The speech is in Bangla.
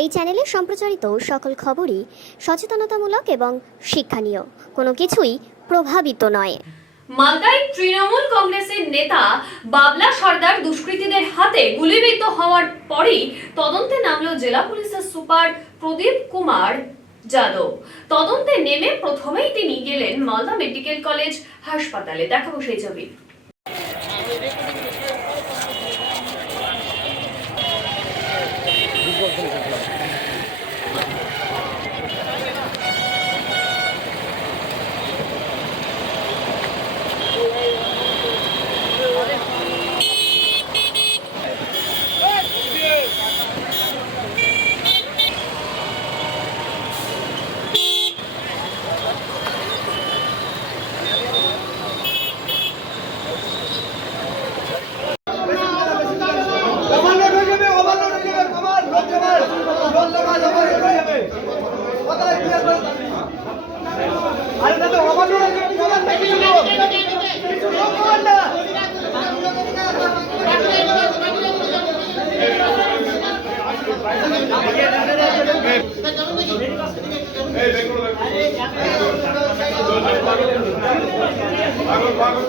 এই চ্যানেলে সম্প্রচারিত সকল খবরই সচেতনতামূলক এবং শিক্ষণীয়, কোনো কিছুই প্রভাবিত নয়। মালদায় তৃণমূল কংগ্রেসের নেতা বাবলা সর্দার দুষ্কৃতীদের হাতে গুলিবিদ্ধ হওয়ার পরেই তদন্তে নামল জেলা পুলিশের সুপার প্রদীপ কুমার যাদব। তদন্তে নেমে প্রথমেই তিনি গেলেন মালদা মেডিকেল কলেজ হাসপাতালে। দেখাবো সেই ছবি। পাগল